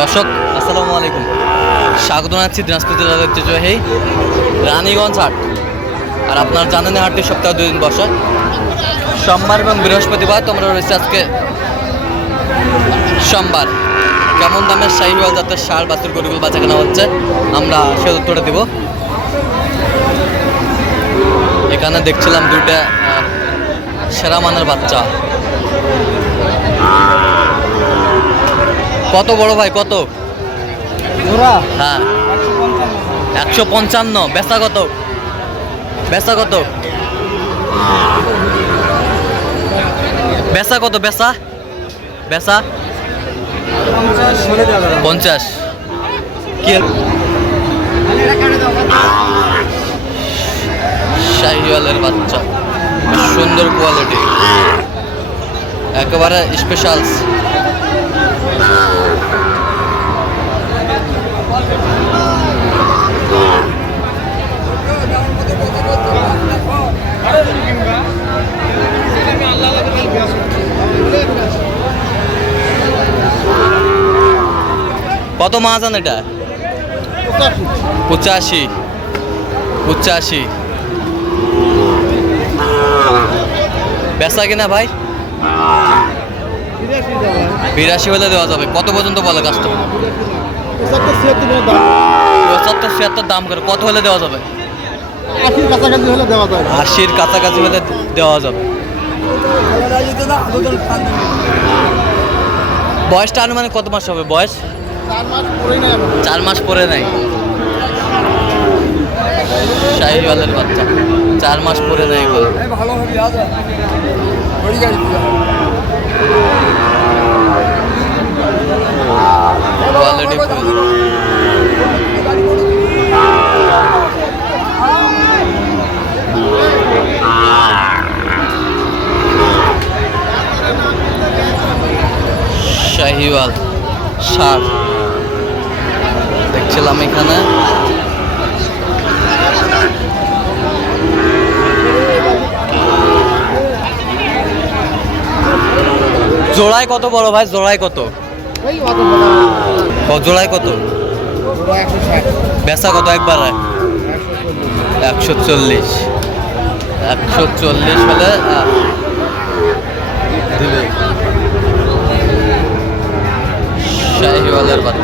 দর্শক, আসসালামু আলাইকুম। স্বাগত জানাচ্ছি দিনাজপুর জেলার ঐতিহ্যবাহী রানীগঞ্জ হাট। আর আপনার জানেন হাটটি সপ্তাহে দুই দিন বসে। সোমবার এবং বৃহস্পতিবার তোমরা রয়েছে আজকে সোমবার। কেমন দামের শাহিওয়াল জাতের সার বাছুর, গরুগুলো বাঁচা কেনা হচ্ছে, আমরা সে উত্তরটা দিব। এখানে দেখছিলাম দুইটা সেরা মানের বাচ্চা। কত বড় ভাই কত? হ্যাঁ। একশো পঞ্চান্ন বেচা কত? বেচা কত? বেচা কত বেচা? বেচা? পঞ্চাশ। কি শাহিওয়ালের বাচ্চা। সুন্দর কোয়ালিটি একেবারে স্পেশাল কত মাছ আন এটা? পঁচাশি। পঁচাশি। বেচা কিনা ভাই? বিরাশি হলে দেওয়া যাবে। কত পর্যন্ত বলে কাস্টমার পঁচাত্তর, ছিয়াত্তর দাম করে। কত হলে দেওয়া যাবে? আশির কাছাকাছি হলে দেওয়া যাবে। বয়সটা আনুমানিক কত মাস হবে? বয়স? চার মাস পরে নাই শাহিওয়ালের বাচ্চা। চার মাস পরে নাই বল। ভালো হবে আজ বড়ি গাড়ি কোয়ালিটি শাহিওয়াল সার দেখছিলাম এখানে। জোড়ায় কত বড় ভাই? জোড়ায় কত? জোড়ায় কত? বেচা কত একবার? একশো চল্লিশ। একশো চল্লিশ হলে দিবে। শাহিওয়ালের বাচ্চা।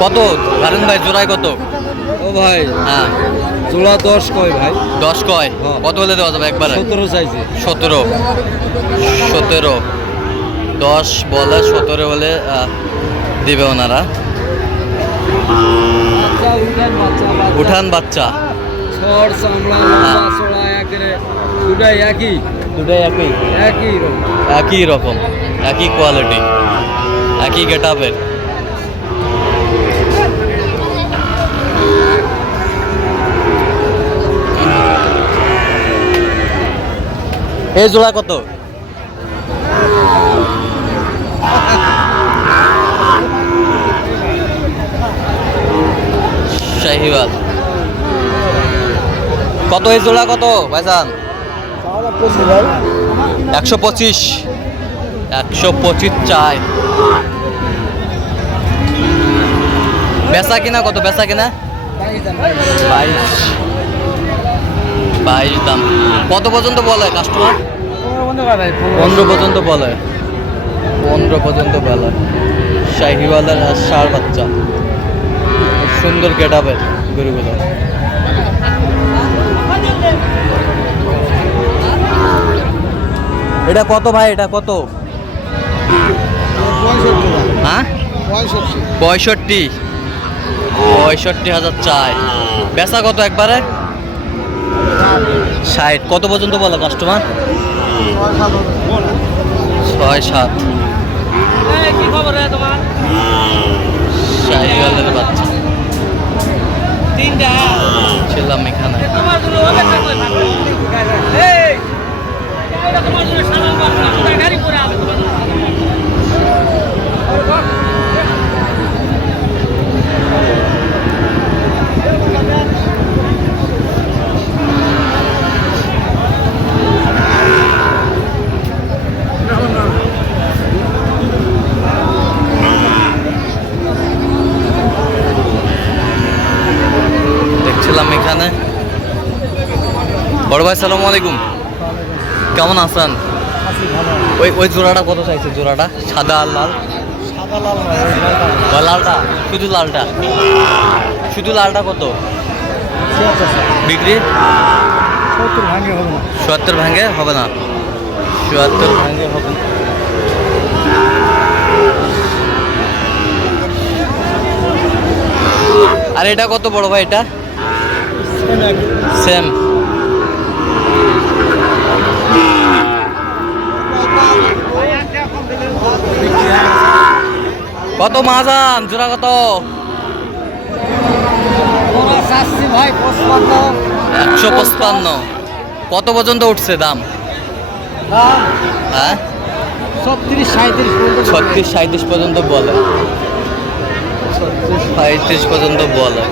কত? হারুন ভাই জোড়ায় কত? ও ভাই হ্যাঁ। জোড়া দশ কয় ভাই? দশ কয়? হ্যাঁ। কত হলে দেওয়া যাবে একবারে? সতেরো চাইছে সতেরো। সতেরো। দশ বলে সতেরো হলে দিবে ওনারা। উঠান বাচ্চা। চামড়া চড়া দুটাই একই? দুটাই একই। একই রকম। একই রকম। একই কোয়ালিটি একই গেট আপের এই জোড়া কত? শাহিওয়াল। কত এই জোড়া কত, ভাইজান? একশো পঁচিশ। একশো পঁচিশ চাই। বেচা কিনা কত বেচা কিনা? বাইশ। বাইশ দাম। কত পর্যন্ত বলে কাস্টমার পনেরো পর্যন্ত বলে। পনেরো পর্যন্ত বলে। শাহিওয়ালের আর সার বাচ্চা। সুন্দর গেটাবের গরুগুলো। এটা কত ভাই? এটা কত? হ্যাঁ? পঁয়ষট্টি। পঁয়ষট্টি হাজার চাই। বেচা কত একবারে? ষাট। কত পর্যন্ত বলো কাস্টমার ছয় সাত। শাহিওয়ালের বাচ্চা। তিনটা। ছিলাম এখানে। তোমার জন্য অনেক থাকলে থাকবে এই এটা তোমার জন্য সালাম করব না তোমার গাড়ি পরে আছে তোমার জন্য সালাম দেখছিলাম এখানে বড় ভাই সালাম আলাইকুম। কেমন আছেন? ওই ওই জোড়াটা কত চাইছে জোড়াটা? সাদা আর লাল? লালটা? শুধু লালটা? শুধু লালটা কত? বিক্রি? চুয়াত্তর ভাঙে হবে না। চুয়াত্তর ভাঙে হবে না। আর এটা কত বড় ভাই এটা? সেম কত মাজান জোড়া কত? ভাই একশো পঁচপান্ন। কত পর্যন্ত উঠছে দাম? হ্যাঁ? ছত্রিশ সাঁত্রিশ পর্যন্ত বলে। সাঁত্রিশ পর্যন্ত বলে।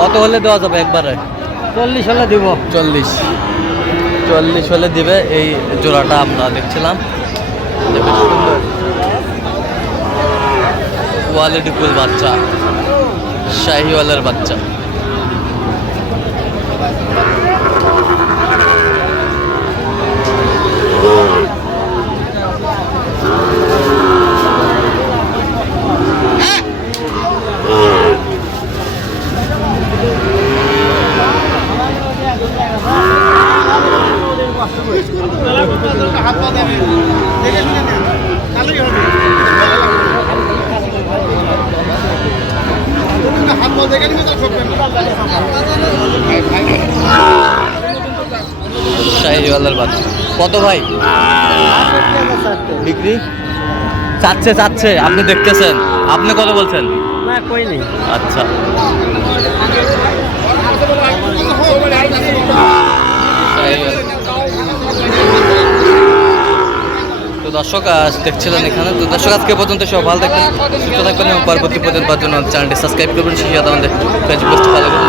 কত হলে দেওয়া যাবে একবারে? চল্লিশ হলে দিব। চল্লিশ। চল্লিশ হলে দিবে এই জোড়াটা আমরা দেখছিলাম। সুন্দর। কোয়ালিটি ফুল বাচ্চা শাহিওয়ালের বাচ্চা। শাহিওয়ালের বাচ্চা। কত ভাই? বিক্রি? চাচ্ছে চাচ্ছে। আপনি দেখতেছেন। আপনি কত বলছেন? না কই নেই আচ্ছা। দর্শক আজ দেখছিলেন এখানে। তো দর্শক, আজকে পর্যন্ত সব ভালো থাকবেন, সুস্থ থাকবেন এবং পরবর্তী পর্যন্ত পাওয়ার জন্য চ্যানেলটি সাবস্ক্রাইব করবেন। সেই সাথে আমাদের ফেসবুক ফলো করুন